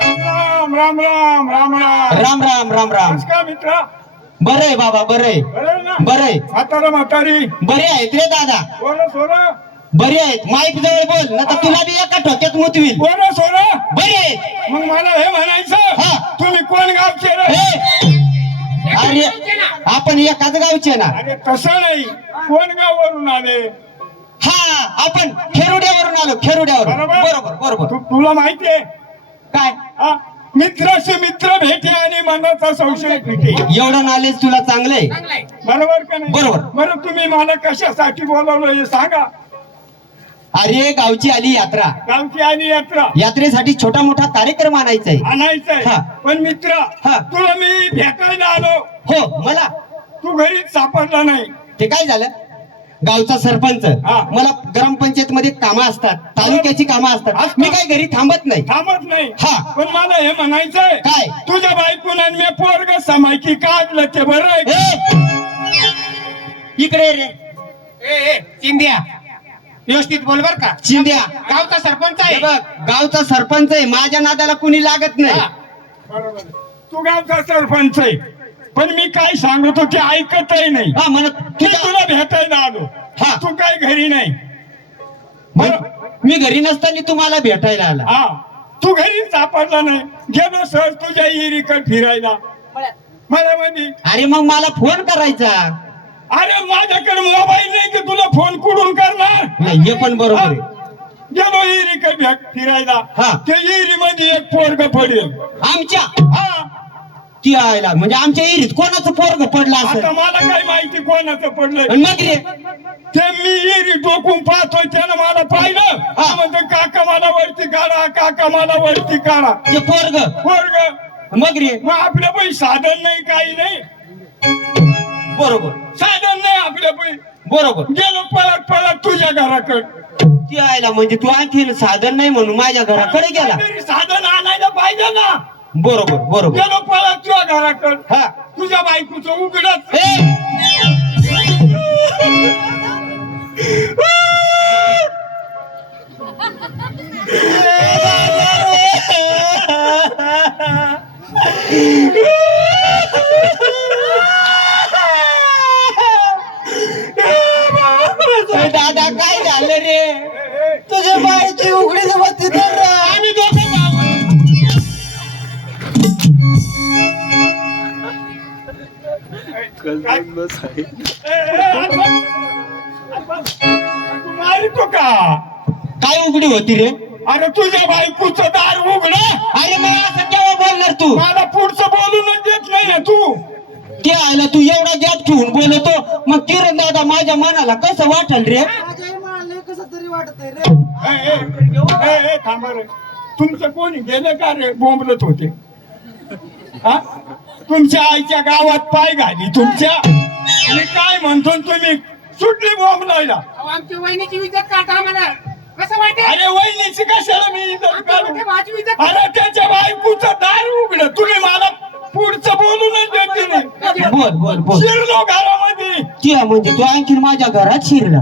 राम राम राम राम राम राम राम राम राम. नमस्कार मित्रा. बरं आहे बाबा, बरं आहे, बरं आहे ना? बरं आहे. म्हातारा म्हातारी बरे आहेत रे दादा, पोरं सोरं बरे आहेत. माईक जवळ बोल ना तर तुला बी एका ठोक्यात मुतवील. पोरं सोरं. बरे आहेत. मग मला हे म्हणायचं हा. तुम्ही कोण गावचे रे? ए! अरे आपण एकाच गावचे ना. अरे तसं नाही, कोण गावावरून आले? हा, आपण खेरुड्यावरून आलो, खेरुड्यावरून. बरोबर. बरोबर बरोबर. तुला माहितीये काय हा? मित्राशी मित्र भेटे आणि मनाचा संशय भेटे. एवढं नॉलेज तुला चांगलंय. बरोबर का नाही? बरोबर. बरं तुम्ही मला कशासाठी बोलावलं हे सांगा. अरे गावची आली यात्रा, गावची आणि यात्रा यात्रेसाठी छोटा मोठा कार्यक्रम आणायचा आहे. आणायचंय. हा. पण मित्रा हा. तुला मी भेटायला आलो, हो मला तू घरीच सापडला नाही. ते काय झालं, गावचा सरपंच हा. मला ग्रामपंचायत मध्ये कामं असतात, तालुक्याची कामं असतात, मी काय घरी थांबत नाही. थांबत नाही. हा. पण मला हे म्हणायचंय काय? तुझ्या बायकून आणि मी पोरग समायकी काढलं ते बरं आहे का? ए! इकडे रे चिंध्या, व्यवस्थित बोल बर का. चिंध्या. गावचा सरपंच हे आहे. बघ, गावचा सरपंच आहे, माझ्या नादाला कुणी लागत नाही. हा. बरोबर आहे. तू गावचा सरपंच आहे, पण मी काय सांगतो ते ऐकतही नाही. हा म्हणत मी तुला भेटायला आलो. हा. तू काय घरी नाही. मी घरी नसताना तुम्हाला भेटायला आला. हा, तू घरी सापडला नाही. गेलो सर तुझ्या इरीकडे फिरायला. मला म्हणे अरे मग मला फोन करायचा. अरे माझ्याकडे मोबाईल नाही की तुला फोन कुठून करणार. नाही, हे पण बरोबर आहे. गेलो इरीकडे फिरायला. हा. त्या इरी मध्ये एक पोरग पडेल. आमच्या हा. ती आयला म्हणजे आमच्या इरीत कोणाचं पोरग पडलं असेल. आता मला काय माहिती कोणाचं पडलंय. आणि मग रे ते मी इरी डोकून पाहतोय, त्यानं मला पाहिलं. हा. म्हणतो काका मला वरती काढा, काका मला वरती काढा. ते पोरग पोरग मग रे मग आपल्या पण साधन नाही, काही नाही. बरोबर साधन नाही आपल्या पण. बरोबर. गेलो पळत पळत तुझ्या घराकडे. ती आयला म्हणजे तू आणखी साधन नाही म्हणून माझ्या घराकडे गेला. काहीतरी साधन आणायला पाहिजे ना. बरोबर बरोबर. गेलो पळत तुझ्या घराकडे. हा. तुझ्या बायकोचं उघडत. ए! दादा काय झालं रे? तुझ्या बाईची उघडीच होती तर आम्ही दोघं तू मारितो का? काय उघडी होती रे? अरे तुझ्या बायकोचं दार उघड. अरे मग असं केव्हा बोलणार तू? मला पुढचं बोलूनच देत नाही ना तू. ते आयला तू एवढा गॅप ठेवून बोलतो, मग किरण दादा माझ्या मनाला कसं वाटल रे? थांबा रे. तुमचं कोणी गेलं का रे? बोंबलत होते. हा? तुमच्या आईच्या गावात पाय घाली तुमच्या. मी काय म्हणतो न तुम्ही सुटली बोंबलायला. आमची वहिनीची विजत काढता आम्हाला कसं वाटेल. अरे वहिनीची कशाला मी इज्जत काढू? माझी विजत अरे त्याच्या बायकोचं दार उघड. तुम्ही मला पुढचं बोलूनच देते नाही. बोल बोल बोल. शिरलो घरामध्ये. ती म्हणजे तू आणखी माझ्या घरात शिरला.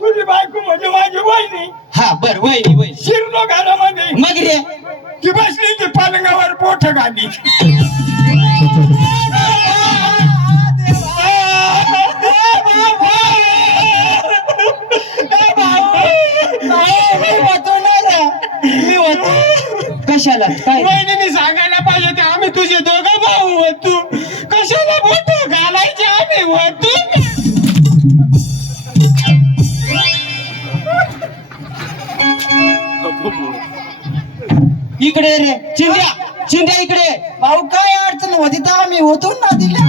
तुझी बायको म्हणजे माझी वहिनी. हा बर वहिनी वहिनी. शिरलो घरामध्ये. मग रे ती बसली ती पलंगावर बोट घाली. कशाला काय? वहिनीने सांगायला पाहिजे ते आम्ही तुझे दोघं भाऊ होतो. कशाला बोट घालायचे आम्ही होतो. इकडे रे चिंध्या, चिंध्या इकडे. भाऊ काय अडचण होती तर आम्ही होतो ना दिल्या.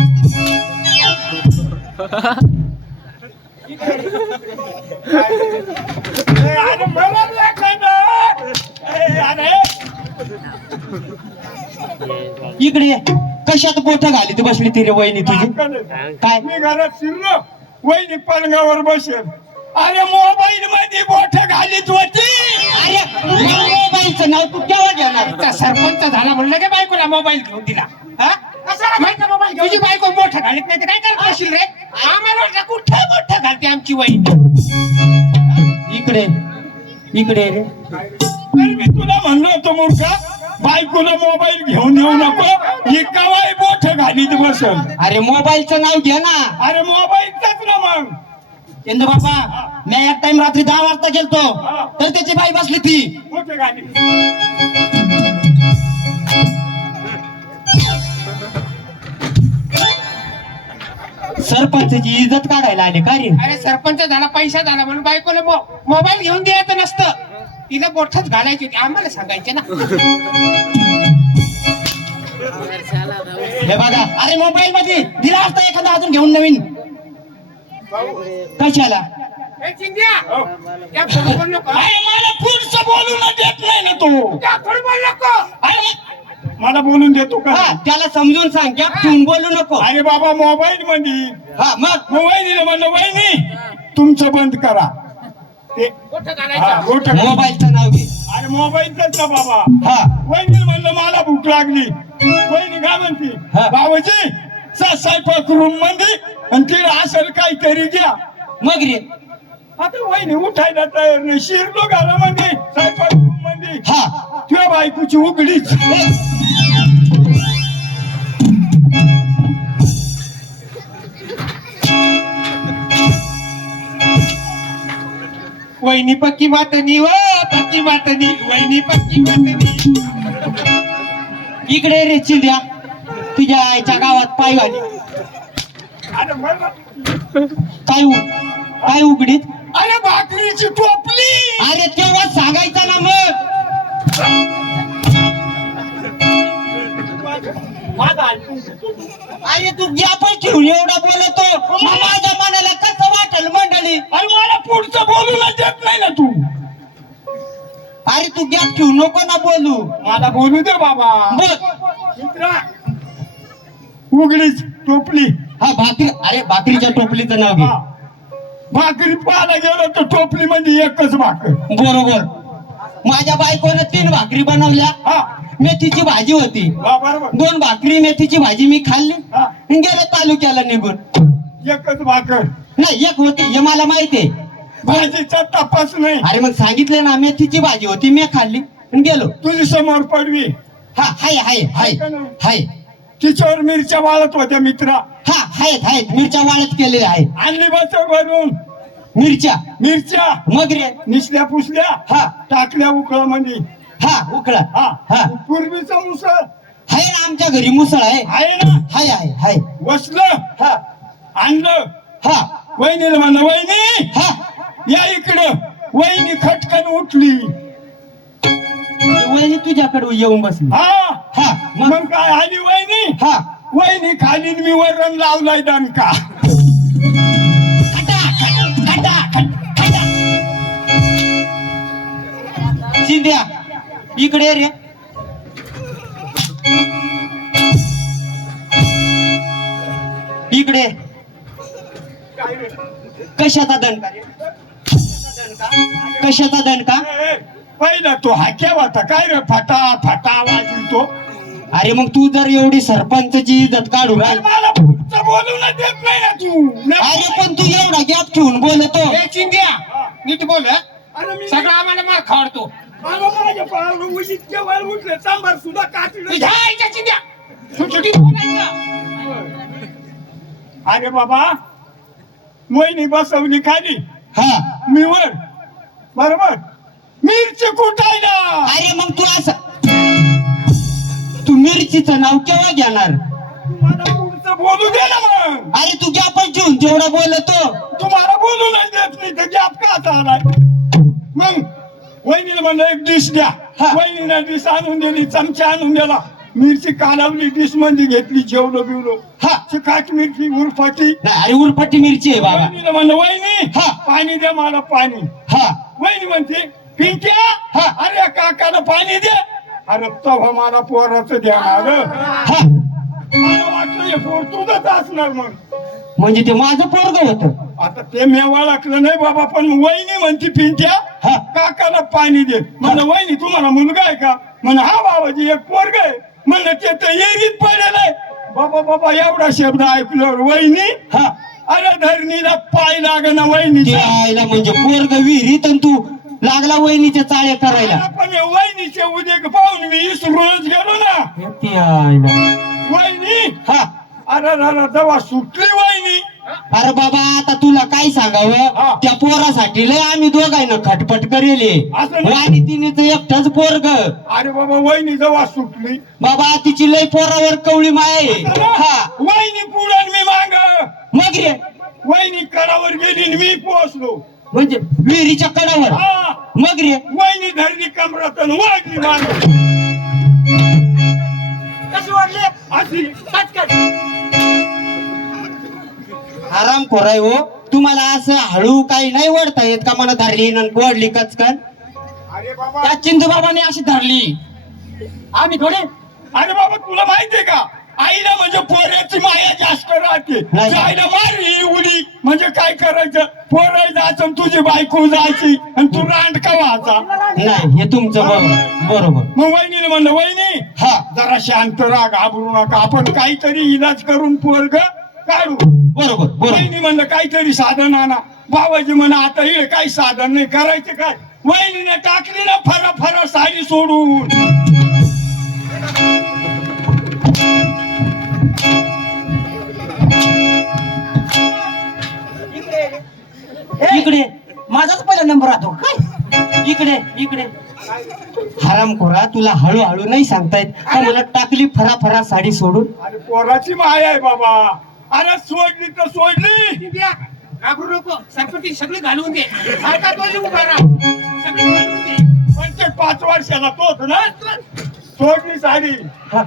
अरे मला लागायचं. अरे इकडे ये. कशात बोट घाली तू बसली ती रे वहिनी तुझी? काय? मी घरात शिरलो, वहिनी पलंगावर बसेल. अरे मोबाईल मध्ये बोट घालीत होती. अरे मोबाईलचं नाव तू केव्हा घेणार? त्या सरपंच झाला म्हणलं की बायकोला मोबाईल घेऊन दिला. हा? कशाला बायका मोबाईल तुझी बायको मोठं घालीत नाही तर काय करत असेल रे? आम्हाला वाटलं कुठं मोठं घालते आमची वहिनी. इकडे रे. तर मी तुला म्हणलो होतो मूर्खा, बायकोला मोबाईल घेऊन येऊ नको, ही कवाई बोठ घालीत बसल. अरे मोबाईलचं नाव घे ना. अरे मोबाईलचाच ना मग. इंदू बाबा मी एक टाइम रात्री 10 वाजता गेलतो तर त्याची बाई बसली ती. बोठ घाली. सरपंचची इज्जत काढायला आले का रे? अरे सरपंच झाला, पैसा झाला म्हणून बायकोला मोबाईल घेऊन द्यायचं नसतं, तिला बोठच घालायची होती, आम्हाला सांगायचे ना. हे बघा, अरे मोबाईल मध्ये दिला असता एखादा अजून घेऊन नवीन. कशाला? ए, चिंध्या, त्या खोडू बोलू नको. अरे मला पुढचं बोलून देत नाही ना तू. त्या खोडू बोलू नको. अरे मला बोलून देतो का? हा, त्याला समजून सांग, गॅप ठेवून बोलू नको. अरे बाबा मोबाईल मध्ये हा मग वहिनीला म्हणलं, वहिनी तुमचं बंद करा ते. बोठं हा, घालायचं. बोट घाल. मोबाईलचं नाव घे. अरे मोबाईलच ना बाबा. हा वहिनी म्हणलं मला भूक लागली. वहिनी काय म्हणती, हा. बाबाजी स्वयंपाक रूम मध्ये आणि तिला असेल काहीतरी द्या. मग रे. आता वहिनी उठायला तयार नाही. शिरलो घरामध्ये स्वयंपाक रूम मध्ये, हा तुझ्या बायकोची उघडीच. वहिनी पक्की मातनी, व पक्की मातनी, वहिनी पक्की मातनी. इकडे रे चिंध्या, तुझ्या आईच्या गावात पाय घाली. अरे मला काय उघडीत? अरे भाकरीची टोपली. अरे तेव्हा सांगायचं ना मग. माझा ऐकून. अरे तू गॅपच ठेवून एवढा बोलतो, मग माझ्या मनाला कसं वाटेल मंडळी? अरे मला पुढचं बोलून देत नाही ना तू. अरे तू गॅप ठेवू नको ना बोलू. मला बोलू दे बाबा. बघ मित्रा, उघडीच टोपली. हा भाकरी. अरे भाकरीच्या टोपलीचं नाव घे. हा. भाकरी पाहायला गेलो तर टोपली मध्ये एकच भाकर. बरोबर. माझ्या बायकोनं 3 भाकरी बनवल्या. हा मेथीची भाजी होती. हा, बरोबर. 2 भाकरी मेथीची भाजी मी खाल्ली हा. आणि गेलो तालुक्याला निघून. एकच भाकर. नाही एक होती हे मला माहितीये. भाजीचा तपास नाही. अरे मग सांगितलं ना, मेथीची भाजी होती मी खाल्ली आणि गेलो. तुझी समोर पडवी. हा हाय हाय हाय हाय. तिच्यावर मिरच्या वाळत होत्या मित्रा. हा आहेत मिरच्या वाळत केलेल्या आहेत. आणली बस भरून मिरच्या. मिरच्या. मग रे. निसल्या पुसल्या. हा टाकल्या उकळा मध्ये. हा उकळा. हा हा पूर्वीचा मुसळ आहे ना, आमच्या घरी मुसळ आहे. आहे ना. हाय बसलं. हा आणलं. हा वहिनीला म्हणलं, वहिनी हा. या इकडं. वहिनी खटकन उठली. वहिनी तुझ्याकडे येऊन बसली. हा हा मग. मग काय आली वहिनी. हा वहिनी खाली न मी वरण लावलाय दणका. चिंध्या इकडे रे. इकडे. कशाचा दणका रे? कशाचा दणका? ए, पहिला तो हाक्या होता काय रे, फटा फटा आवाज येतो. अरे मग तू जर एवढी सरपंचची इज्जत काढू अरे राहिला. मला पुढचं बोलू ना देत नाही ना तू. अरे पण तू एवढा गॅप ठेवून बोलतो. ए, चिंध्या, नीट बोल हं. अरे मी सगळं आम्हाला मार खावडतो. मला माझ्या पायावर इतके वर उठले, सांबार सुद्धा काटलं. तुझ्या आईच्या चिंध्या, सुटसुटीत बोलायचं. अरे बाबा, मोहिनी बसवली खाली, हा. मी वर. बरोबर. मिरची कुटायला. अरे मग तू असं, तू मिरचीचं नाव केव्हा घेणार? तुम्हाला पुढचं बोलू दे ना मग. अरे तू गॅपच ठेवून तेवढा बोलतो. तुम्हाला बोलू नाही देत नाही तर गॅप का आलाय. मग वहिनीला म्हणलं एक डिश द्या. हा. वहिनीला डिश आणून दिली, चमचा आणून दिला. मिरची कालवली, डिश मध्ये घेतली, जेवलो बिवलो. हा. चिकाट मिरची उरफाटी. नाही अरे उरफाटी मिरची आहे बाबा. वहिनीला म्हणलं, वहिनी हा. पाणी द्या मला पाणी. हा वहिनी म्हणते, पिंट्या. हा. अरे काकाला पाणी दे. अरे तेव्हा मला पोराचं ध्यान आलं. हा. मला वाटलं हे पोर तुझंच असणार. मग म्हणजे ते माझं पोरग होत. आता ते मी ओळखलं नाही बाबा, पण वहिनी म्हणती पिंट्या हा. काकाला पाणी दे. म्हणलं, वहिनी तुम्हाला मुलगा आहे का? म्हणे हा बाबाजी एक पोरग आहे. म्हणलं ते तर येरीत पडेल आहे. बाबा बाबा एवढा शब्द ऐकल्यावर वहिनी, हा. अरे धरणीला पाय लाग ना वहिनी. ते आईला म्हणजे पोरग विहिरीत आणि तू लागला वहिनीचे चाळे करायला. पण हे वहिनीचे उद्या पाहून मी इसरूनच गेलो ना. ती आहे ना. वहिनी हा अरे जेव्हा सुटली वहिनी. अरे बाबा आता तुला काय हा. सांगावं, त्या पोरासाठी लय आम्ही दोघांना खटपट करेले. असं नाही. आणि तिने तर एकटाच पोरग. अरे बाबा वहिनी जेव्हा सुटली बाबा तिची लय पोरावर कवळी माय आहे. हा वहिनी पुढे मी माग. मग रे वहिनी कडावर गेली आणि मी पोहोचलो. म्हणजे विहिरीच्या कडावर. हा मग रे वहिनी धरली कमरात आणि वाढली माग. कशी वाटली अशी कटकट आराम खोराय हो. तुम्हाला असं हळू काही नाही वडता येत का? मला धरली न वडली कचकन. अरे बाबा त्या चिंदू बाबाने अशी धरली. आम्ही थोडे अरे बाबा तुला माहितीये का आईला म्हणजे पोऱ्याची माया जास्त राहते. नाही. त्या आईला मारली उडी म्हणजे काय करायचं, पोरं जायचं आणि तुझी बायको जायची आणि तू रांडका व्हायचा. नाही हे तुमचं बरोबर बरोबर. मग वहिनीला म्हणलं वहिनी हा जरा शांत राहा, घाबरू नका, आपण काहीतरी इलाज करून पोरग काढू. बरोबर बरोबर. वहिनी म्हणलं काहीतरी साधन आणा. बाबाजी म्हणा आता हे काही साधन नाही, करायचं काय. वहिनीने टाकली ना फरा फरा साडी सोडून. इकडे माझाच पहिला नंबर राहतो काय. इकडे इकडे. हरामखोरा तुला हळूहळू नाही सांगतायत का? मला टाकली फरा फरा साडी सोडून. अरे पोराची माया आहे बाबा. अरे सोडली तर सोडली. घाबरू नको, सरपटी सगळी घालवून दे. सारखा तोंडी उभा राहा, सगळी घालवून दे. पण ते 5 वर्षाला तोच ना सोडली साडी. हा.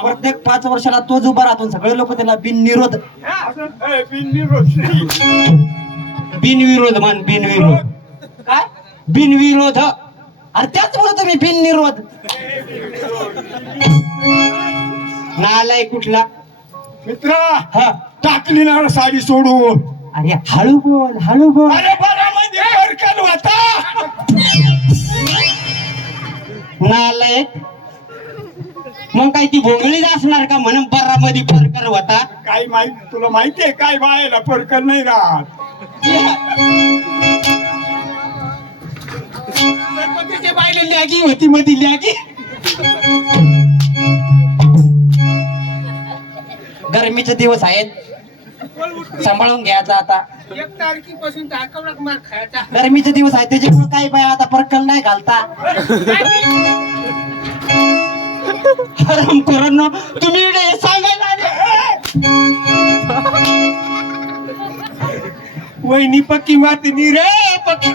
प्रत्येक 5 वर्षाला तोच उभा राहतो. सगळे लोक त्याला बिनविरोध ए, बिनविरोध. बिनविरोध मान बिनविरोध. काय बिनविरोध. अरे त्याच बोलतो मी बिनविरोध. नालाय कुठला. मित्रा हा टाकली ना साडी सोडून. अरे हळू बोल हळू बोल. अरे बरा म्हणजे परकल होता. नालाय मग काय ती भोंगळीच असणार का म्हणून बर्रामध्ये परकर होता. काय माहिती तुला माहितीये काय बायला परकल नाही राहत. सरपंचाच्या बाईला लॅगी होती मध्ये लॅगी. गरमीचे दिवस आहेत, सांभाळून घ्यायचा आता. 1 तारखेपासून दाखवला मार खायचा. गरमीचे दिवस आहेत त्याच्यामुळे काय बाय आता परकल नाही घालता. हरामखोरांनो तुम्ही इकडे हे सांगायला आले. वहिनी पक्की मातीनी रे पक्की.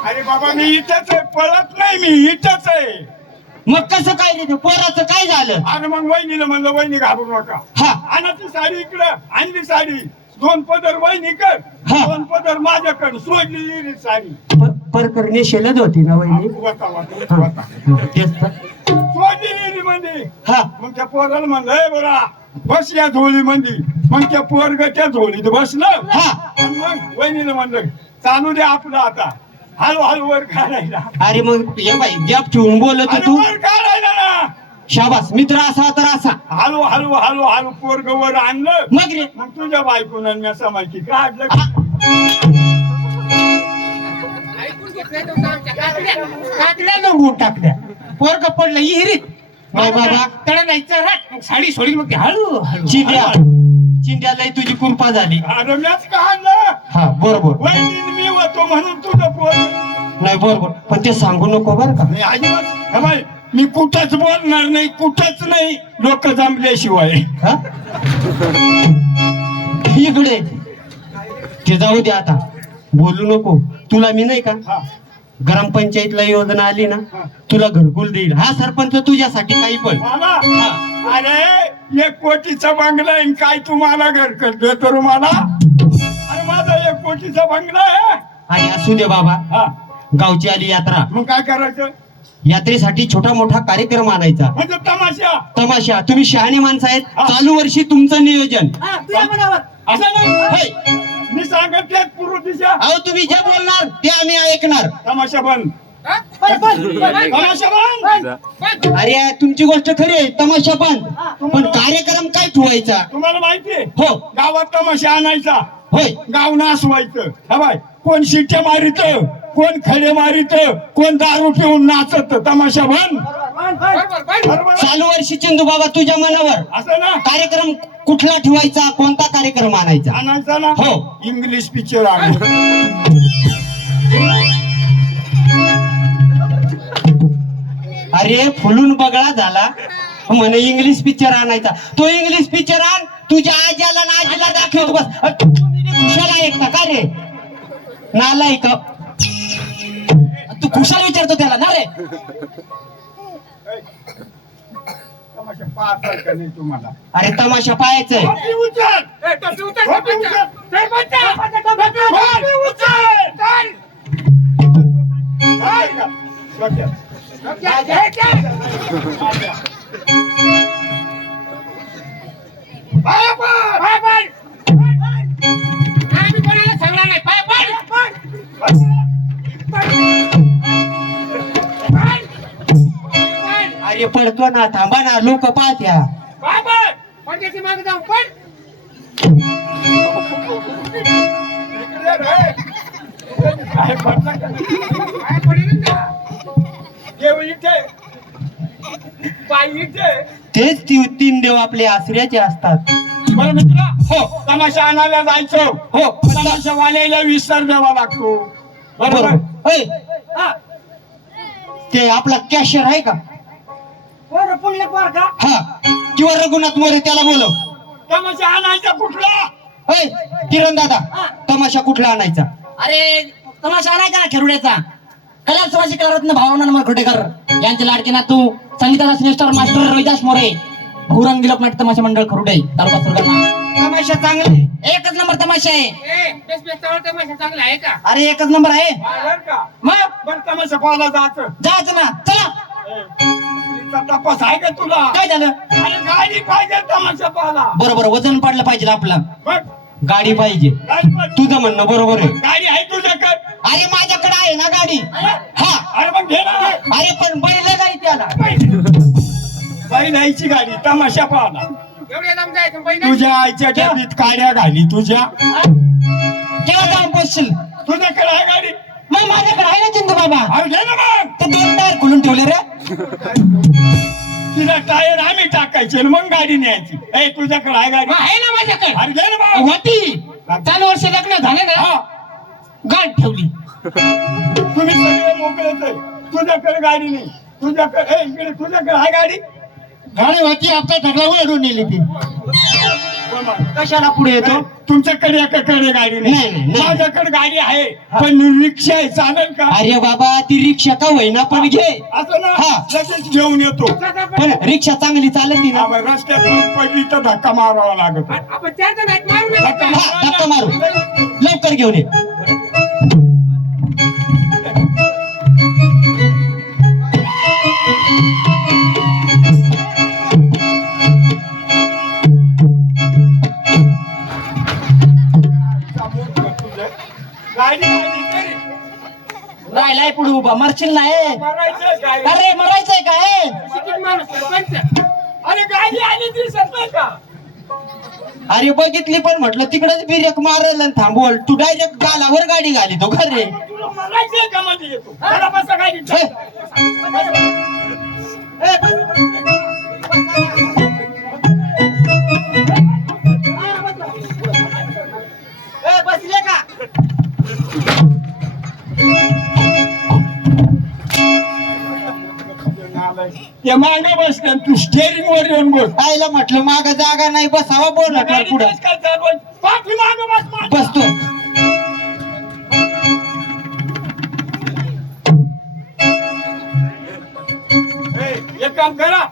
अरे बाबा मी इथंच आहे, पळत नाही मी इथंच आहे. मग कसं काय रे ते पोराचं काय झालं? अरे मग वहिनीला म्हणलं वहिनी घाबरू नका. हा आणा ती साडी इकडं, आणली साडी. 2 पदर वहिनी कर, हा. 2 पदर माझ्याकडे. सोडली ही साडी. परकर नेशेलच होती ना वहिनी. वता, वता, हा. वता. तेच तर. सोडली मध्ये. हा मग त्या पोराला म्हणलं "ए बरा बस या झोळी मध्ये." मग त्या पोरग त्या झोळीत बसलं. हा. आणि मग वहिनीला म्हणलं चालू दे आपलं आता. हळू हळू वर काढायला. अरे मग ये बाई गॅप ठेवून बोलत अरे तू. वर काढायला ना. शाबास मित्र असा तर असा. हळू हळू हळू हळू पोरग वर आणलं. मग रे मग तुझ्या बायकोनं मी समायची काढलं. ऐकून घेतलंय तो आमच्या काकड्या. काकड्या नंगून टाकल्या. पोरग पडलं इहिरीत. नाही बाबा. त्याला नाही चढ. मग साडी सोडली मग ती हळू हळू. चिंध्या चिंध्याला तुझी कृपा झाली. अरे मीच काढलं. हा बरोबर. वहिनी मी होतो म्हणून तुझं पोरग. नाही बरोबर पण ते सांगू नको बर का. मी अजिबात हे बाई, मी कुठंच बोलणार नाही, कुठंच नाही लोक जमल्याशिवाय. हा? इकडे ते जाऊ दे आता बोलू नको. तुला मी नाही का हा. ग्रामपंचायतला योजना आली ना हा. तुला घरकुल देईल. हा सरपंच तुझ्यासाठी काही पण. मला अरे 1 कोटीचा बंगला आहे. काय तू मला घर कर देतो मला. अरे माझा 1 कोटीचा बंगला आहे. आणि असू दे बाबा हा. गावची आली यात्रा. मग काय करायचं. यात्रेसाठी छोटा मोठा कार्यक्रम आणायचा. म्हणजे तमाशा. तमाशा. तुम्ही शहाणे माणसं आहेत. हा. चालू वर्षी तुमचं नियोजन. हा तुझ्या मनावर असं नाही. है. मी सांगत त्याच पूर्व दिशा. अहो तुम्ही जे बोलणार ते आम्ही ऐकणार. तमाशा बंद. तमाशा बंद. अरे तुमची गोष्ट खरी आहे, तमाशा बंद, पण कार्यक्रम काय ठेवायचा? तुम्हाला माहितीये हो. गावात तमाशा आणायचा, होय. गाव नाचवायचं. हा बाय, कोण शिट्ट्या मारित, कोण खडे मारित, कोण दारू पिऊन नाचत. तमाशा बंद. बरोबर. चालू वर्षी चंदू बाबा तुझ्या मनावर असं ना कार्यक्रम कुठला ठेवायचा, कोणता कार्यक्रम आणायचा? आणायचा ना. हो. इंग्लिश पिक्चर आण. अरे फुलून बगळा झाला म्हणे इंग्लिश पिक्चर आणायचा. तो इंग्लिश पिक्चर आण, तुझ्या आज्याला ना आजीला दाखव बस. खुशाला ऐकता का रे नालायक? तू खुशाला विचारतो त्याला ना रे? तमाशा पाहताय का नाही तुम्हाला? अरे तमाशा पाहायचंय. टोपी उचल. टोपी उचल. टोपी उचल. काय का? डोक्यात. पाय पड. आम्ही कोणाला सांगणार नाही. पाय पड. अरे पडतो ना, थांबा ना, लोक पाहत्या. पाय पड. पंचायती मागे जाऊ पण काय पडला का? पाय पडेल ना. देव इथे, पाय इथे. तेच तीन देव आपले आसऱ्याचे असतात. बरं मित्र, हो तमाशा आणायला जायचो. हो तमाशा वाल्याला विसर द्यावा लागतो. बरोबर. बरोबर. ओय, हा. ते आपला कॅशियर आहे का? हा, किंवा रघुनाथ मोरे त्याला बोलव. तमाशा आणायचा कुठला? ओय किरण दादा, तमाशा कुठला आणायचा? अरे तमाशा आणायचा ना खेरुड्याचा. कला समाजी कलारत्न भावना मरखोटेकर यांचे लाडके नातू संगीताचा सिनेस्टर मास्टर रविदास मोरे, घुरंगी लोकनाट्य तमाशा मंडळ खरुडे, तालुका सुरगाणा. तमाशा चांगला आहे. एकच नंबर तमाशा आहे. तमाशा चांगला आहे का? अरे एकच नंबर आहे. बरं का? मग बरं तमाशा पाहायला जायचं. जायचं ना, चला. इथं तपास आहे का तुला? काय झालं? अरे गाडी पाहिजे तमाशा पाहायला. बरोबर, वजन पाडलं पाहिजे आपलं. बघ, गाडी पाहिजे. गाडी पाहिजे. तुझं म्हणणं बरोबर आहे. गाडी आहे तुझ्याकडे? अरे माझ्याकडे आहे ना गाडी. हा, अरे मग घे ना. अरे पण बैल नाही त्याला. बाई नाहीची गाडी तमाशा पाहायला. एवढ्या लांब जायचं पहिलं. तुझ्या आईच्या डबीत काड्या घाली तुझ्या. केव्हा जाऊन पोचशील? तुझ्याकडे आहे गाडी? मग माझ्याकडे आहे ना चिंतू बाबा. अरे घे ना मग. ते 2 टायर खोलून ठेवले रे. तिला टायर आम्ही टाकायचे आणि मग गाडी न्यायची. ए तुझ्याकडे आहे गाडी? आहे ना माझ्याकडे. अरे घे ना मग. होती. चालू वर्ष लग्न झालं ना, हा, गाठ ठेवली. तुम्ही सगळे मोकळेच आहे. तुझ्याकडे गाडी नाही. तुझ्याकडे ए, इकडे तुझ्याकडे आहे गाडी? गाडी होती आपल्या ढगलावर अडून नेली ती. बोल मग. कशाला पुढे येतो? तुमच्याकडे एकाकडे गाडी नाही, नाही. नाही. माझ्याकडे गाडी आहे पण रिक्षा आहे, चालेल का? अरे बाबा ती रिक्षा का होईना पण घे. असं ना, हा. लगेच घेऊन येतो. पण रिक्षा चांगली चालती ना. आपण रस्त्यात पडली तर धक्का मारावा लागत. आपण चार जण आहेत, मारू नका. धक्का हा, धक्का मारा. मारू. लवकर घेऊन ये. गाडी आली तरी राहिलाय पुढे उभा, मरशील नाही. मरायचं गाडी. अरे मरायचंय काय? शिकित माणूस सरपंच. अरे गाडी आली दिसत नाही का? अरे बघितली पण म्हटलं तिकडेच ब्रेक मारल आणि थांबवल. तू डायरेक्ट गालावर गाडी घाली तो घरे. तुला मरायचंय का मध्ये येतो? चला बसा गाडीत. बसले का? ते मागे बसले तू स्टेरिंग वर येऊन बोल. आईला म्हटलं माग जागा नाही बसावा बोल पुढे पाठी मागे बस माझ्या. बसतो. ए, एक काम करा.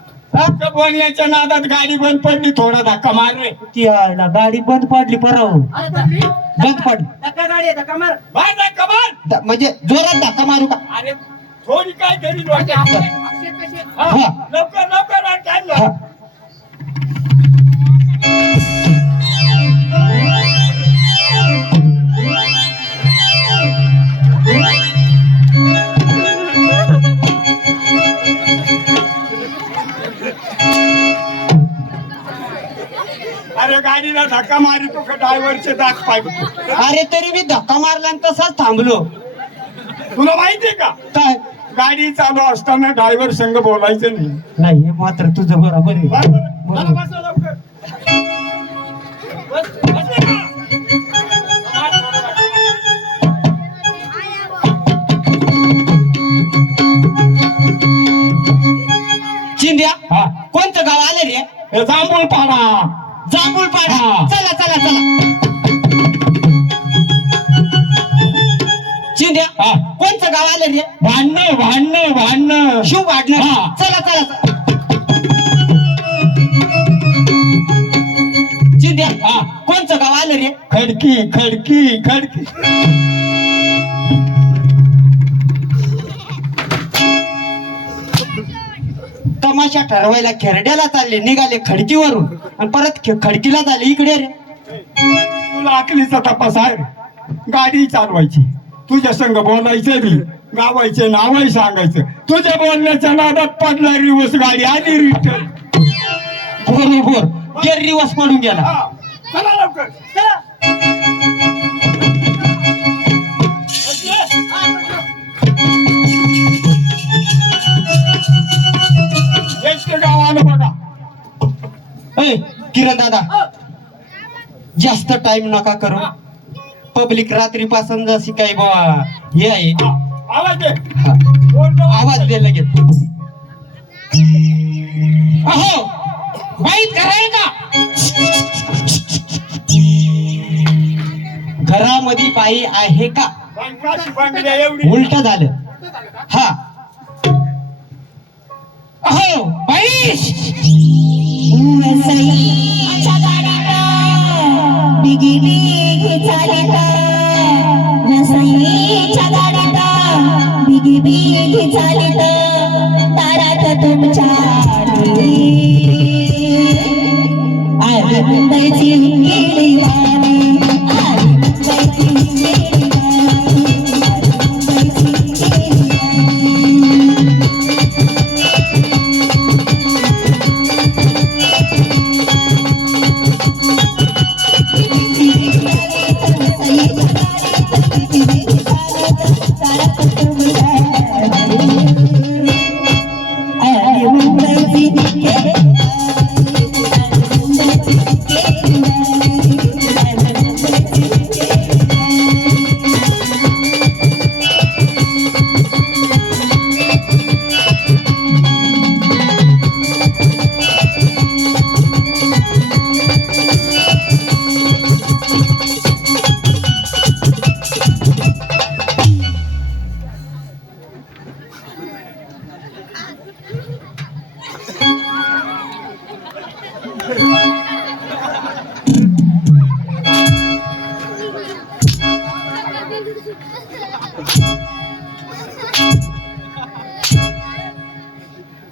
त्या बोलण्याच्या नादात गाडी बंद पडली, थोडा धक्का मार रे. ती आईला गाडी बंद पडली परवा. बंद पड. धक्का गाडी आहे, धक्का मार. मार धक्का मार. म्हणजे जोरात धक्का मारू का? अरे थोडी काय तरी अक्षय कसे लवकर लवकर टाइम हा. धक्का मारितो का ड्रायव्हरचे दात पाहिजे अरे तरी मी धक्का मारला आणि तसाच थांबलो. तुला माहितीये का काय गाडी चालू असताना ड्रायव्हर संग बोलायचं नाही. नाही हे मात्र तुझं बरोबर आहे. बरोबर? चला बसा लवकर. बस ना. चिंद्या हा. कोणतं गाव आले रे? हे जांभूळपाडा. जांभूळपाडा. हा. चला चला चला. चिंद्या हा. कोणतं गाव आले रे? भांडणं शिव वाढणार. हा. चला चला चला. चिंद्या हा. कोणतं गाव आले रे? खडकी तमाशा ठरवायला खेरड्याला चालले, निघाले खडकीवरून आणि परत खडकीला चालले इकडे रे. तुला अकलीचा तपास आहे रे. गाडी चालवायची तुझ्या संग बोलायचं बी गावायचे नावही सांगायचं. तुझ्या बोलण्याच्या नादात पडला रिवर्स गाडी आली रिटर्न. बरोबर गेर रिवर्स पडून गेला. चला लवकर चला. गावाला बघा. ए किरण दादा जास्त टाइम नका करू. पब्लिक रात्रीपासून जशी काही बाबा हे आहे. आवाज दे. हा. आवाज दे लगेच. अहो वाईट कराय का? घरामध्ये बाई आहे का? बांगलाची बांगड्या एवढी उलट झालं. हा अहो बाई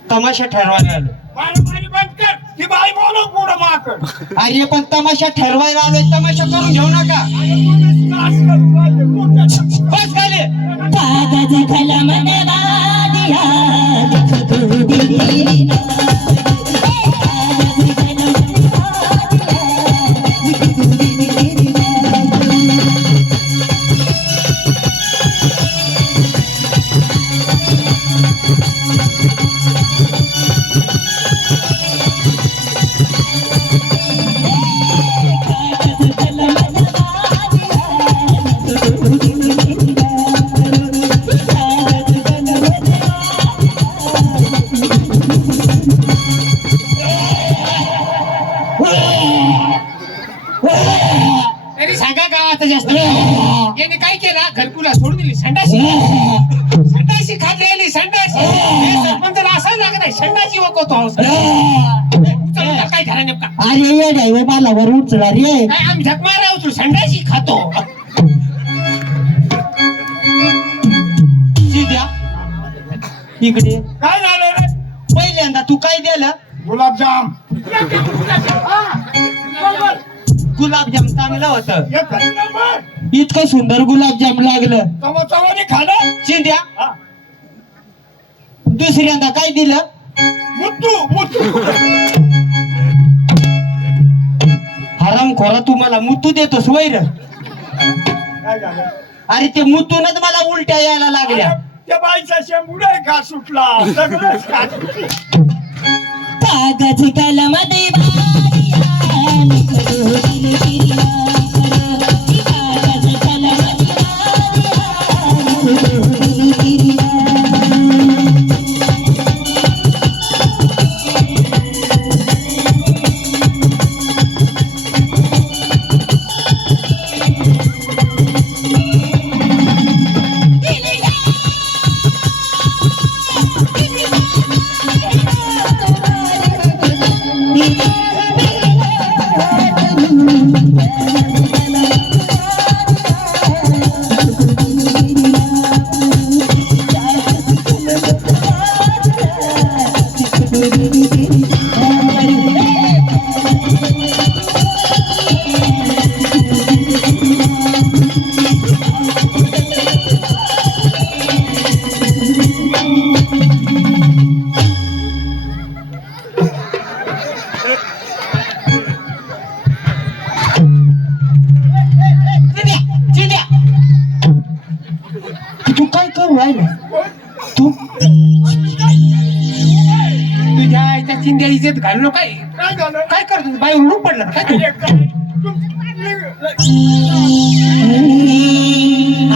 तमाशा ठरवायला आलो. मारामारी बंद कर. ती बाई बोलव पुढं माकड. अरे पण तमाशा ठरवायला आलोय, तमाशा करून घेऊ नका. बस खाली. कागज कलम दिया तरी सांगा गावात जास्त याने काय केला? घरकुला सोडून दिली. संडाशी खात राहिली. संडाशी सरपंचाला असा लागत आहे. संडाशी वकवतो काय झालं नेमका? अरे ये ड्रायव्हर मला वर उचला रे. काय आम्ही झक मारा उचलू संडाशी खातो. सीध्या इकडे. काय झालं रे? पहिल्यांदा तू काय दिलं? गुलाबजाम. गुलाबजाम चांगलं होतं. एकच नंबर. इतकं सुंदर गुलाबजाम लागलं. तवा तवाने खाल्लं. चिंद्या हा. दुसऱ्यांदा काय दिलं? मुत्तू. हराम खोरा तू मला मुतू देतोस वैर. काय झालं अरे ते मुतूनच मला उलट्या यायला लागल्या. त्या बाईचा शेंबुडा का सुटला सगळंच का सुटलं. कागज कलम दे बारिया लिखो दिल किरिया करो कागज कलम दे बारिया लिखो दिल किरिया तू काय करू राहिला तू? तुझ्या आईच्या चिंध्या इज्जत घालू काय काय झालं काय करतो बाई उडून पडला काय तू? अरे काय?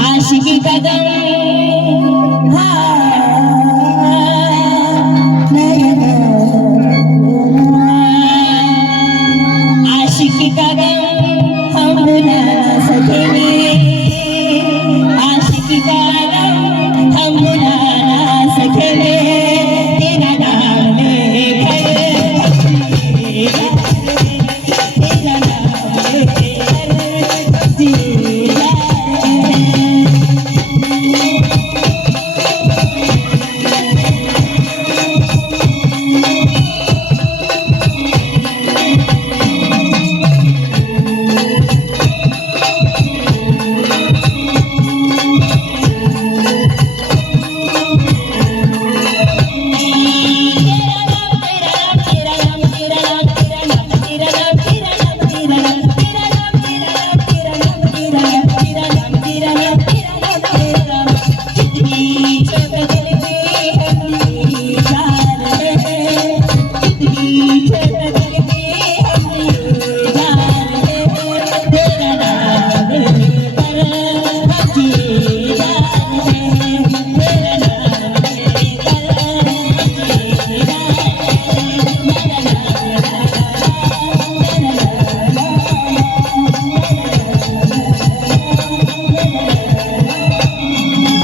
आशिकी का गम आशिकी का गम हम भुला सकेंगे आशिकी का गम हम भुला सकेंगे तेरा नाम लेकर तेरा नाम लेकर जिया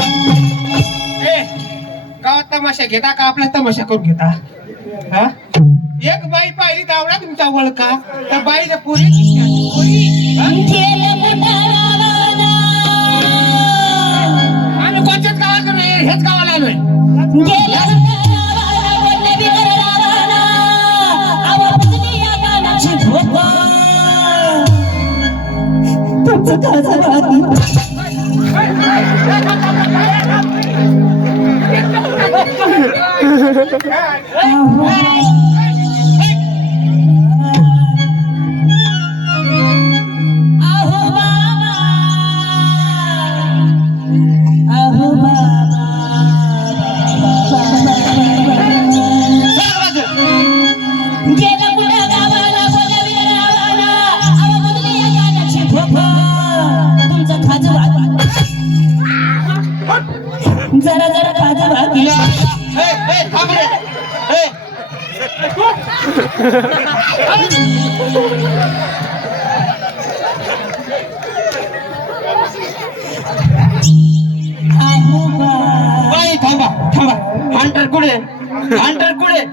ए, गावात तमाशा घेता का आपला तमाशा करून घेता हा? एक बाई पाहिली दावडा तुमचा वळका त्या बाईला पोरी आम्ही कोणत्याच गावात नाही हेच गावाला आलोय जरा जरा खाजा बाकी थांब रे. ए, बाई थांबा थांबा. हंटर कुठे हंटर कुठे?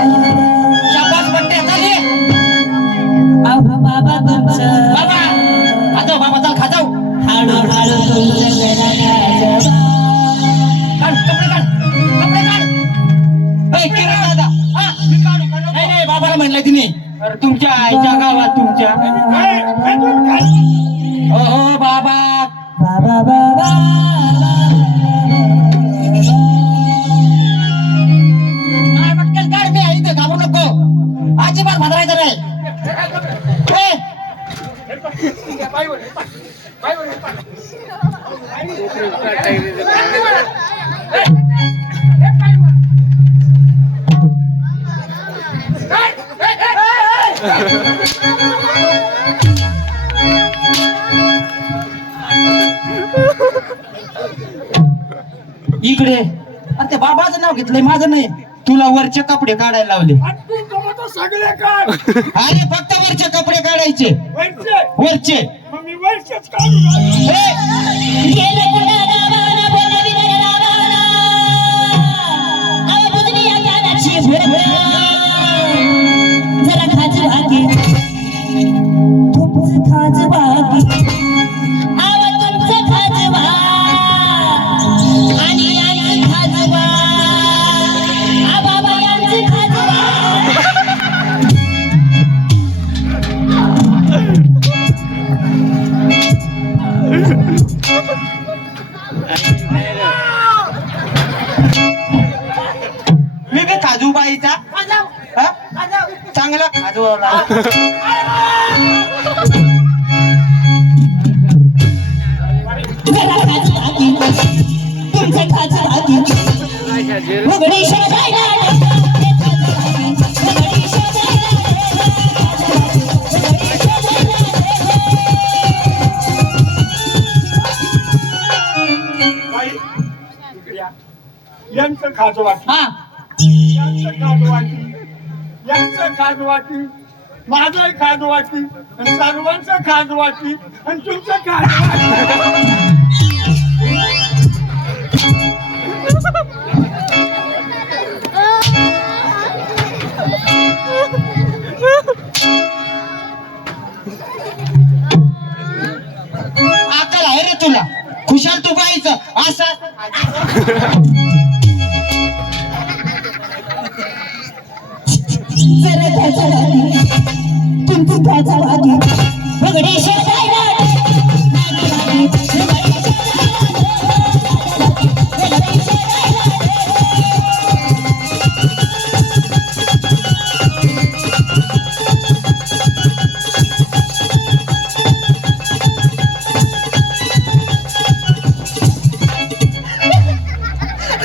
शाबास बट्टे चालले. बाबा तुमचं बाबा खाजाव बाबा चाल खाजाव. हळू हळू तुमचं घराला जवा काय तिने अरे तुमच्या आईच्या गावात तुमच्या हो हो बाबा बाबा बाबा काय पटकन काढ मी आहे इथे घाबरू नको अजिबात भादरायचं नाही ए, इकडे अरे ते बाबाचं नाव घेतलंय माझं नाही तुला वरचे कपडे काढायला लावले सगळे काय अरे फक्त वरचे कपडे काढायचे वरचे वरचे मग मी वरचेच काढू लागलो. गेले कुठं गावाला बोलावी नाही लावाला आव बुजली या गाण्याची भुरभुर जरा खाज वागे तुमचं खाज वागे आव तुमचं खाज वा आणि यांचं खाज वा आ बाबा यांचं खाज वा मी काय खाजूबाईचा हा? चांगला खाजवाला जरा खाज वागे तुमचं खाज वागे उघडी शोधायला उघडी शोधायला बाई, इकडे या. यांचं खाज वाटी हा यांचं खाज वाटी यांचं खाज वाटी माझं खाज वाटी आणि सर्वांचं खाज वाटी आणि तुमचं खाज वाटी अक्कल आहे रे तुला खुशाल तू बाईचं असं जरा खाज वागे तुमचं खाज वागे उघडी शोधायला उघडी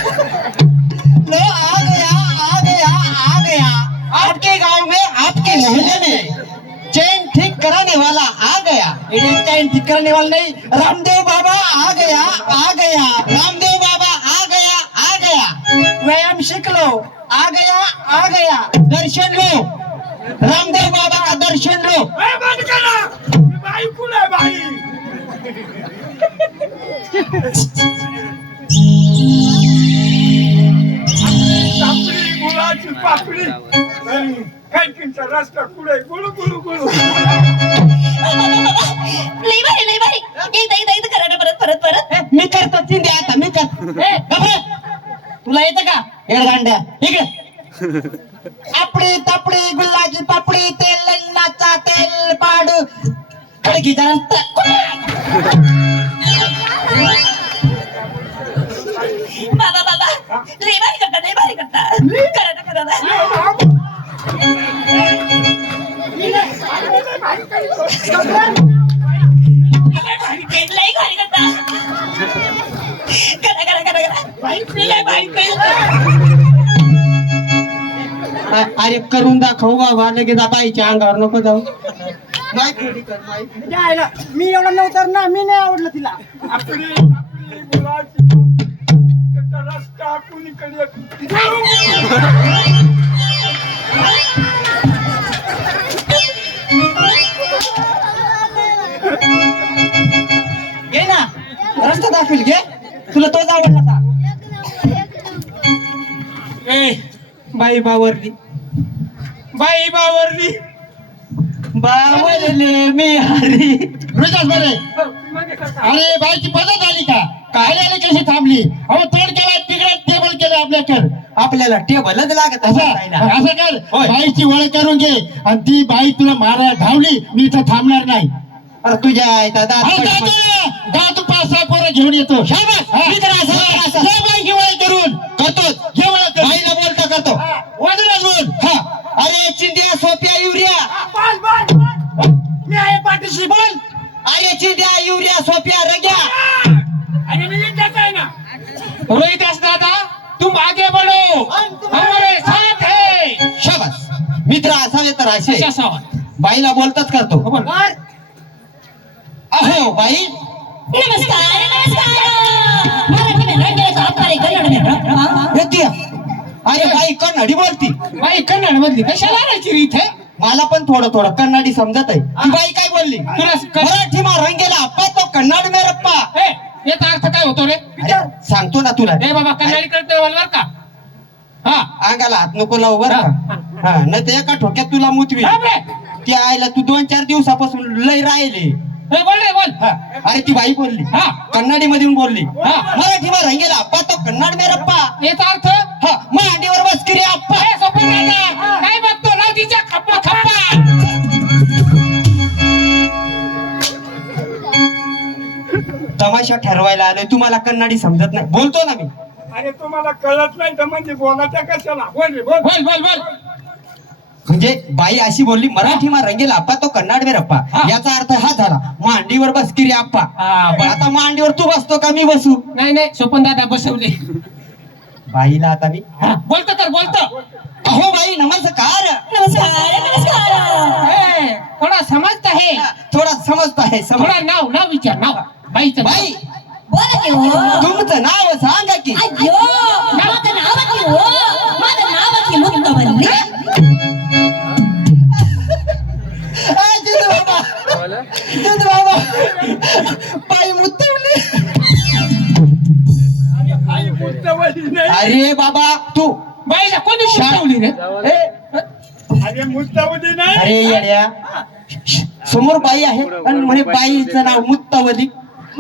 लो आ गया आ गया आ गया आपके गांव में आपके मोहल्ले में चैन ठीक कराने वाला आ गया इडे चैन ठीक करने वाला नहीं रामदेव बाबा आ गया आ गया रामदेव बाबा आ गया व्यायाम सीख लो आ गया दर्शन लो रामदेव बाबा का दर्शन लो ए, बंद करा ही बाई कुठे आहे बाई पापडी गुळाची पापडी आणि कणकींचा रस्ता कुठे गुळू गुळू गुळू लई भारी एकदा करा ना परत परत मी करतो चिंध्या आता मी करतो ए, गबरे, तुला येतं का येडगांड्या इकडे आपडी तापडी गुल्लाची पापडी तेल लग्नाचा तेल पाडू खडकीचा रस्ता बाबा लई भारी करता करा ना लई भारी करता करा लई भारी अरे करून दाखव बाबा लगेच बाईच्या अंगावर नको जाऊ माईक रेडी कर माईक मी एवढा नव्हता ना मी नाही आवडलं तिला आपली गुळाची त्याचा रस्ता कुणीकडे घे ना रस्ता दाखवील घे तुला तोच आवडला का ए बाई बावरली बावरले मी हरी रुजास बरे अरे बाईची पद्धत आली का काय आले कशी थांबली अहो तोड केला तिकडे टेबल केलं आपल्याकडे आपल्याला टेबलच लागत असं असायला. असं कर होय. बाईची ओळख करून घे आणि ती बाई तुला मारायला धावली मी इथं थांबणार नाही अरे तुझ्या आईचा दात अहो, पडला. जातो ना. जा तू 5-6 पोरं घेऊन येतो शाबास. हा. मी तर असं- असं- जा बाईची ओळख करून करतोच. घे ओळख करून. बाईला बोलता करतो. वाजवा बोल. हा. अरे चिंध्या सोप्या युरिया. बोल बोल बोल मी आहे पाठीशी बोल अरे चिंध्या युरिया सोप्या रग्या. अरे मी इथेच आहे ना रोहिदास दादा तुम आगे बढ़ो हमारे साथ है शाबास. मित्र असावे तर असे कशा सावा बाईला बोलताच करतो. बोल अहो बाई नमस्कार नमस्कार मराठी में रंगेला आपका कन्नड में रंग येते. अरे बाई कन्नडी बोलती. बाई कन्नड मधली कशाला आणायची रे इथे मला पण थोडं थोडं कन्नडी समजत आहे. ती बाई काय बोलली? तुला मराठी मा रंगेला अप्पा तो कन्नड में रप्पा. ए, याचा अर्थ काय होतो रे अरे सांगतो ना तुला. ए बाबा कन्नडी करतोय बोल बर का हा अंगाला हात नको लावू बरं का. हा नाही तर एका ठोक्यात तुला मुतवी. थांब रे. ती आईला तू 2-4 दिवसापासून लय राहिले. ए, बोल रे बोल हा. अरे ती बाई बोलली हा. कन्नडी मधून बोलली. हा. मराठी मा रंगेला अप्पा तो कन्नड में रप्पा. याचा अर्थ हा मांडीवर बस की रे अप्पा. ए, सोपं दादा काय बघतो लाव तिच्या खप्पा खप्पा तमाशा ठरवायला आलोय. तुम्हाला कन्नडी समजत नाही. बोलतो ना मी. अरे तुम्हाला कळत नाही तर म्हणजे बोलायच्या कशाला बोल रे बोल बोल बोल बोल म्हणजे बाई अशी बोलली मराठी मा रंगेला अप्पा तो कन्नड में रप्पा. हा. याचा अर्थ हा झाला मांडीवर बस की रे अप्पा. हा, बरं. आता मांडीवर तू बसतो का मी बसू? नाही नाही सोपन दादा बसवले बाईला आता मी हा, बोलतो तर बोलतो अहो बाई नमस्कार. नमस्कार नमस्कार ए, थोडा समजत आहे थोडा समजत आहे समज. थोडा नाव नाव विचार नाव बाईचं नाव. बाई बोला की हो तुमचं नाव सांगा की. अय्यो माझं नाव की हो माझं नाव की मुक्तवल्ली जिजू बाबा जिजू बाबा बाई मुतवली. आई मुस्तवली नाही अरे बाबा तू बाईला कोणी शिकवली रे ए, अरे मुस्तवली नाही अरे येड्या समोर बाई आहे आणि म्हणे बाईचं नाव मुत्तवली.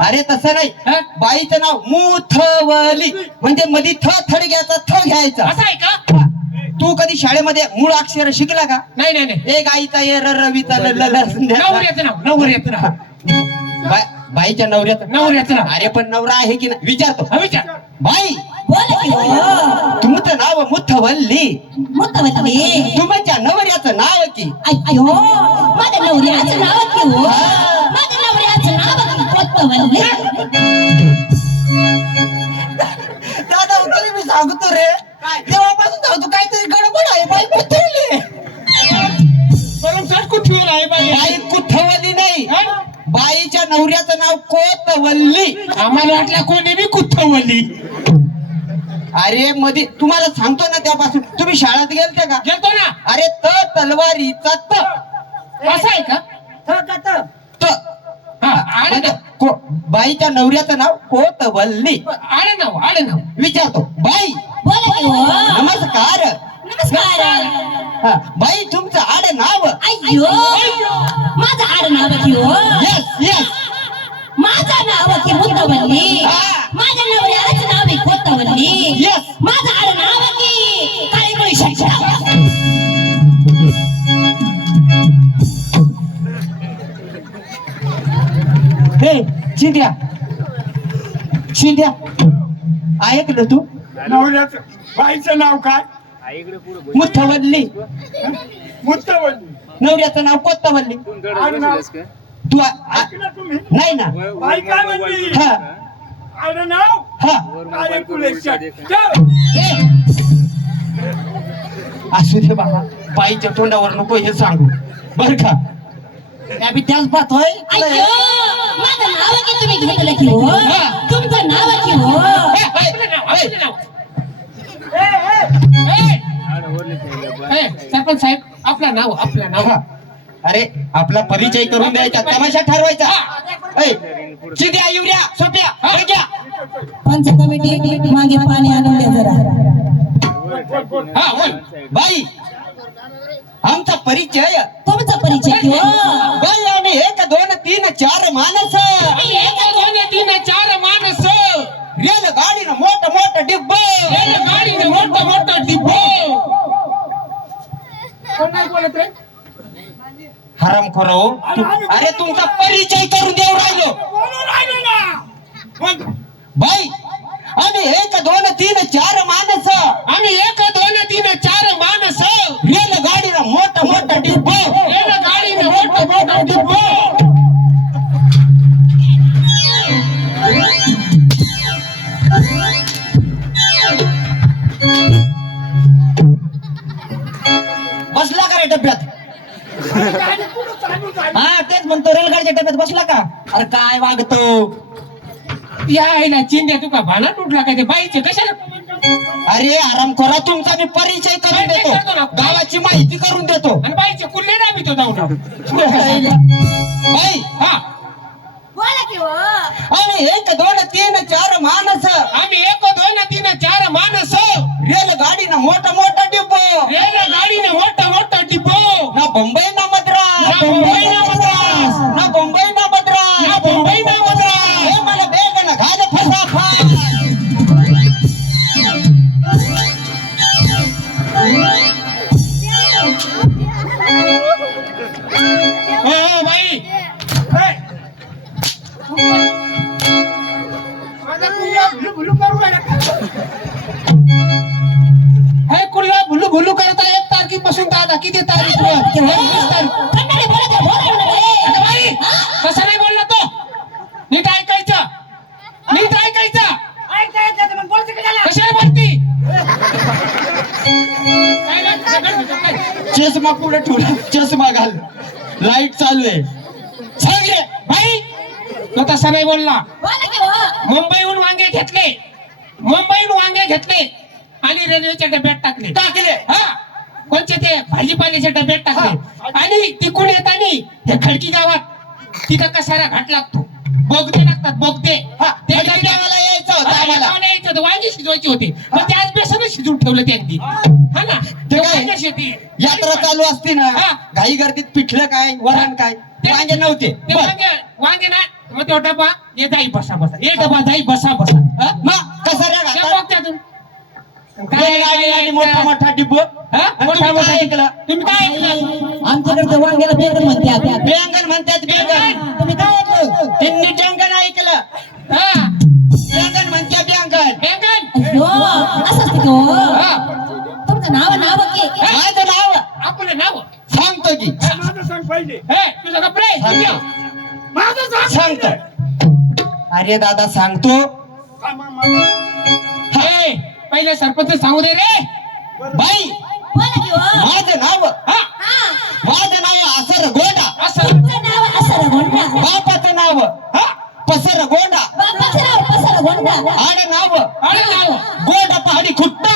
अरे तसं नाही. हा? बाईचं नाव मुथवली म्हणजे मध्ये थडग्याचा थ घ्यायचा. असं आहे का तू कधी शाळेमध्ये मूळ अक्षर शिकला का? नाही नाही नाही एक आईचा ये रवीचा ल ल ल संध्याचा. नवऱ्याचं नाव नवऱ्याचं नाव बाईच्या नवऱ्याचं नवऱ्याचं नाव अरे पण नवरा आहे की नाही विचारतो. हा, विचार बाई बोला की हो तुमचं नाव मुथवल्ली. मुक्तवल्ली तुमच्या नवऱ्याचं नाव की. अय्यो माझ्या नवऱ्याचं नाव की हो माझ्या नवऱ्याचं नाव की मुक्तवल्ली दादा तरी मी सांगतो रे तेव्हापासून सांगतो काहीतरी गडबड आहे. बाई मुथवली. बरोबर कुठे आहे बाई बाई कुथवली नाही. हा? बाईच्या नवऱ्याचं नाव कोतवल्ली. आम्हाला वाटलं कोणी बी कुठवली अरे मध्ये तुम्हाला सांगतो ना त्यापासून. तुम्ही शाळेत गेलते का? घेतो ना अरे तलवारीचा त. असं आहे का त. हा आड म्हणजे बाईच्या नवऱ्याचं नाव कोतवल्ली. आड नाव विचारतो बाई बोला की हो नमस्कार. नमस्कार हा, बाई तुमचं आड नाव. अय्यो माझं आड नाव की हो यस यस. माझं नाव की मुक्तवल्ली हा. माझ्या नवऱ्याचं नाव की कोतवल्ली Yes. माझं आड नाव की काळी कोळी शकता हे चिंध्या चिंध्या ऐकलं तू? नवऱ्याचं बाईचं नाव काय मुथवल्ली. मुस्तवली नवऱ्याचं नाव कोतवल्ली. आडनाव तू ऐकलं तुम्ही नाही ना. बाई काय म्हणली हा आडनाव हा काळे कुळे चल. असू दे बाबा बाईच्या तोंडावर नको हे सांगू बर का. त्या बी त्याच पाहतोय अय्यो माझं नाव की तुम्ही घेतलं की हो तुमचं नाव की हो सरपंच साहेब आपलं नाव हा. अरे आपला परिचय करून द्यायचा तमाशा ठरवायचा. ऐ, चिंध्या युरिया सोप्या रग्या. पंच कमिटी मागे पाणी आणून द्या जरा हा बोल बाई आमचा परिचय. तुमचा परिचय की हो बाई आम्ही 1 2 3 4 माणस. 1 2 3 4 माणसं रेलगाडीनं मोठं मोठं डिब्ब गाडीने मोठं मोठं डिब्बो. कोण नाही बोलत रे? हरामखोर हो अरे तुमचा परिचय करून देऊ राहिलो बाई आम्ही 1 2 3 4 माणस आम्ही 1 2 3 4 माणस रेलगाडीनं मोठं मोठं डिब्ब गाडीने मोठं मोठं डिब्बो. बसला का रे डब्यात? हा तेच म्हणतो, रेलगाडीच्या डब्यात बसला का? अरे काय वागतो? या आहे ना चिंध्या तुका भाना तुटला काय ते बाईचे कशाला? अरे आरामखोरा तुमचा मी परिचय करून परिचय देतो करतो ना. गावाची माहिती करून देतो आणि बाईचे कुल्ले दाबी तो जाऊ बाई हा बोला की हो. आम्ही 1 2 3 4 माणस आम्ही 1 2 3 4 माणस रेलगाडीनं मोठं मोठं डिब्ब गाडीने मोठं मोठं डिब्बो. ना बंबई ना मद्रास ना मुंबई ना मद्रास. ना बंबई ना मद्रास ना मुंबई ना मद्रास. हे मला बेग ना घाल फसाफा हो बाई हे कुल्ला भुलू भुलू करता 1 तारखेपासून तर आता किती तारीख? 20 तारीख. कन्नडी बोला की, बोला म्हणा रे. आता बाई कसा नाही बोलला तो? नीट ऐकायचं, नीट ऐकायचं. कशाला बोलती? काय नाही, सगळं भेटत काय? चष्मा पुढे ठेवला चष्मा घाल लाईट चालू आहे सांगे बाई तो तसा नाही बोलला. बोला की हो. मुंबईहून वांगे घेतले, मुंबईहून वांगे घेतले आणि रेल्वेच्या डब्यात टाकले. हा कोणचे ते भाजीपाल्याच्या डब्यात टाकले आणि तिकडून येताना हे खडकी गावात तिथं कसारा घाट लागतो, बोगदे लागतात, बोगदे. हा, ते खडकी डब्यात- गावाला यायचं होतं हा, आम्हाला. गावाला यायचं होतं, वांगी शिजवायची होती. मग ते आज बेसनच शिजवून ठेवलं त्यांनी. हा ना ते ते काय? वांगी शेती. यात्रा चालू असती ना हा. घाई गर्दीत पिठलं काय वरण काय ते- वांगे नव्हते ते बर. वांगे ना मग तो डबा ये जाई बसा बसा, ये डबा जाई बसा बसा. हा? मग कसाऱ्या त्या घाटात बोगद्यातून. रेलगाडी आणि मोठा मोठा डिब्बो हा? आणि मोठा तुम्ही मोठा काय ऐकलं तुम्ही काय ऐकलं? आमच्याकडे वांग्याला बेगन म्हणतात. बेंगण म्हणतात बेंगण तुम्ही काय ऐकलं? त्यांनी जंगण ऐकलं हा बेंगण म्हणतात बेंगण बेंगन. अय्यो, असं असते की हो. हा तुमचं नाव की. माझं नाव आपलं नाव सांगतो की हे तुझं कपडे सांगतो अरे दादा सांगतो हे पहिले सरपंच सांगू दे रे. बाई बोला की हो. माझं नाव हा हा. माझं नाव असर गोंडा असं तुमचं नाव असं गोंडा. बापाचं नाव हा पसर गोंडा बापाचं नाव कसं गोंडा. आड नाव अरे नाव गोंडा पहाडी खुट्टा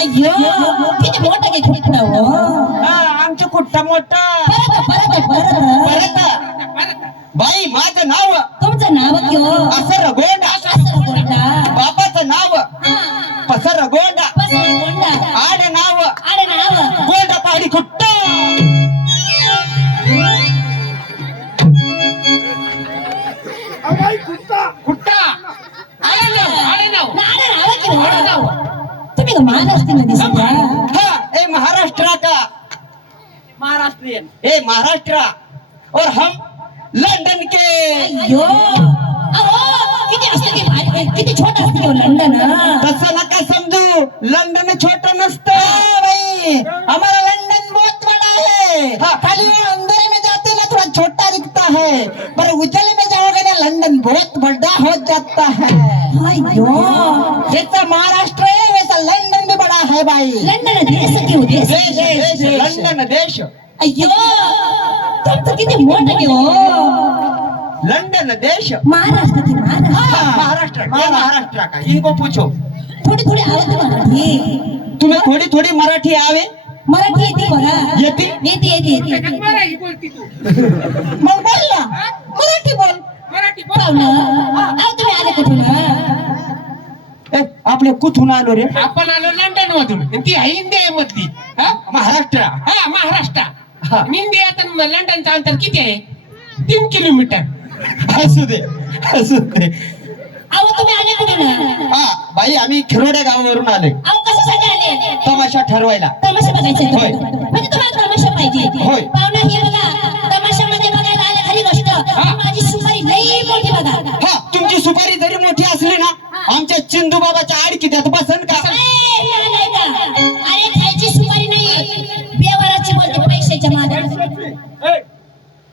अय्यो, किती मोठं की खुट्टा हो. आमचं खुट्टा मोठा परत परत बाई माझं नाव तुमचं नाव की हो. असर गोंडा असं गोंडा. बापाचं नाव हा. पसर गोंडा कसं गोंडा. आड नाव अरे नाव. गोंडा पहाडी खुट्टा खुट्टा अरे नाव अरे नाव नाडं नाव की हो. अरे नाव तुम्ही का महाराष्ट्रीयन दिसत आहे. हाँ ए महाराष्ट्र का महाराष्ट्रीयन. ए महाराष्ट्र और हम लंदन के अय्यो, अहो, किती असतं की भारी, किती छोटं असतं की हो लंडन. तसं नका समजू लंदन छोट नसतं बाई हमारा लंदन बहुत बड़ा है खाली वो अंधेरे में जाते ना थोड़ा छोटा दिखता है पर उजाले में जाओगे ना लंदन बहुत बड़ा हो जाता है अय्यो, जैसा महाराष्ट्र है वैसा लंदन भी बड़ा है भाई लंडन देश की हो देश. देश लंदन देश अय्यो, तुमचं किती मोठं की हो. लंदन देश महाराष्ट्र की महाराष्ट्र. महाराष्ट्र मैं महाराष्ट्र का इनको पूछो थोडी थोडी आवडते मराठी. तुम्हें थोड़ी थोड़ी मराठी आवे मराठी येते बघा. येते? येते. मला ही बोलती तू मग बोल ना मराठी बोल मराठी बोल. पाहुणं, अहो तुम्ही आले कुठून? ए, आपले कुठून आलो रे आपण आलो लंडन मधून आणि ती आहे इंडिया मधली. हा महाराष्ट्र हा महाराष्ट्र हा. आणि इंडियात आणि लंडनचं अंतर किती आहे? 3 किलोमीटर. असू दे असू दे. अहो तुम्ही आले कुठून? हा बाई आम्ही खिरोड्या गावावरून आले अहो कशासाठी आले? तमाशा ठरवायला. तमाशा बघायचा आहे होय. तुम्हाला? म्हणजे तुम्हाला तमाशा पाहिजे? होय. पाहुणा हे बघा, तमाशामध्ये बघायला आले खरी गोष्ट, माझी सुपारी लई मोठी बघा. हा तुमची सुपारी जरी मोठी असली ना आमच्या चिंदू बाबाच्या आडकी त्यात बसन का? ए, नाही का? अरे खायची सुपारी नाही, व्यवहाराची बोलते, पैशाच्या मागे. ए,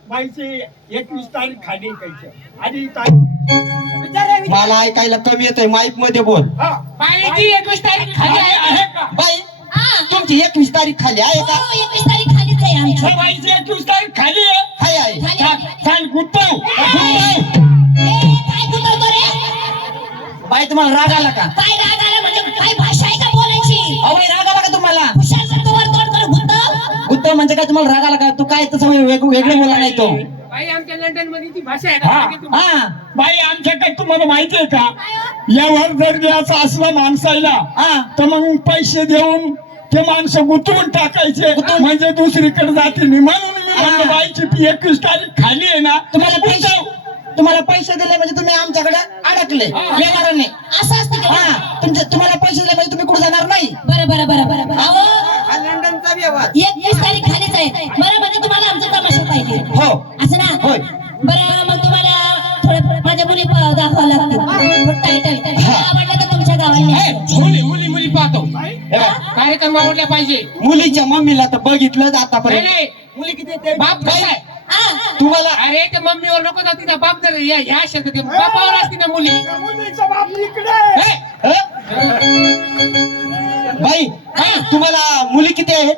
बाईची 21 तारीख खाली ऐकायची आणि तारीख मला ऐकायला कमी येतंय माईक मध्ये बोल. हा बाईची 21 तारीख खाली आहे का? बाई हा. तुमची 21 तारीख खाली आहे का? हो, 21 तारीख खालीच आहे आमची. ए, बाईची 21 तारीख खाली आहे. हाय आहे. खाली आहे. चाल गुत्तव ए, काय गुतवतो रे? बाई तुम्हाला राग आला का? काय राग आला म्हणजे काय भाषा आहे का बोलायची? अहो बाई, राग आला का तुम्हाला? हुशार जर तोवर तोड कर गुतव. उत्तम म्हणजे काय तुम्हाला राग आला का? तू काय तसं वेगळं बोला नाही तो. बाई आमच्या लंडन मध्ये ती भाषा आहे हा. का? तुम्ही- हा बाई आमच्याकडे तुम्हाला माहितीये का यावर जर द्यायचं असलं माणसाला हा. तर मग पैसे देऊन ते माणसं गुंतवून टाकायचे म्हणजे दुसरीकडे जातील म्हणून मी म्हणलं हा. बाईची 21 तारीख खाली आहे ना तुम्हाला पैसे दिले म्हणजे तुम्ही आमच्याकडे अडकले व्यवहाराने. असं असतं का? हा तुम्हाला पैसे दिले म्हणजे तुम्ही कुठे जाणार नाही. बरं बरं बरं बरं बरं. अहो हा लंडनचा व्यवहार. 21 तारीख खालीच आहे. बरं म्हणजे तुम्हाला आमचा तमाशा पाहिजे हो असं ना? होय. बरं मग तुम्हाला थोडं माझ्या मुली दाखवा लागतील टायटल आवडलं तर तुमच्या गावाला मुली मुली मुली पाहतो हे बघ, कार्यक्रम आवडला पाहिजे. मुलीच्या मम्मीला तर बघितलं नाही आतापर्यंत. नाही, मुली किती बाप कसा आहे? तुम्हाला अरे त्या मम्मीवर नको ना, तिचा बाप जर या शेतात ते बापावर असते ना मुली. मुलीचा बाप इकडे आहे. हे? बाई तुम्हाला मुली किती आहे?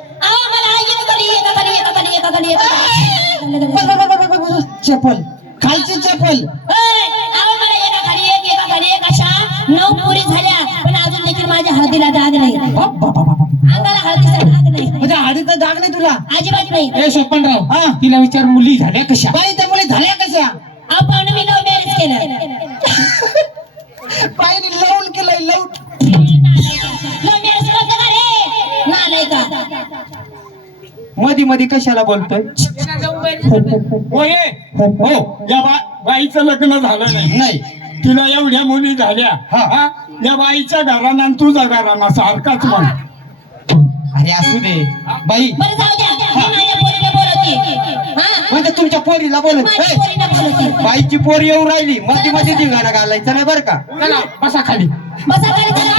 चप्पल खालची चप्पल. 9 पुरी झाल्या पण अजून देखील माझ्या हळदीला डाग नाही. अंगाला हळदीचा डाग नाही, म्हणजे हळदीचा डाग नाही तुला? अजिबात नाही. ए सोपनराव हा. तिला विचार मुली झाल्या कशा? बाई त्या मुली झाल्या कशा? अहो पाहुणे मी लव्ह मॅरेज केलं. बाईने लावून केलंय लावून. लव्ह मॅरेज करतो का रे? नालाय का? मधी मधी कशाला बोलतोय? तिला जाऊन बाहेर- होय हो या बाईचं लग्न झालं नाही नाही तिला एवढ्या मुली झाल्या हा. हा या बाईच्या घराना आणि तुझा घराना सारखाच म्हण. अरे असू दे बाई बरं जाऊ द्या, मी माझ्या पोरीला बोलवते. हा? म्हणजे तुमच्या पोरीला बोल. माझ्या पोरीला बोलवते. बाईची पोर येऊ राहिली मध्ये मध्ये धिंगाणा घालायचं नाही बरं का? चला बसा खाली. बसा खाली चला.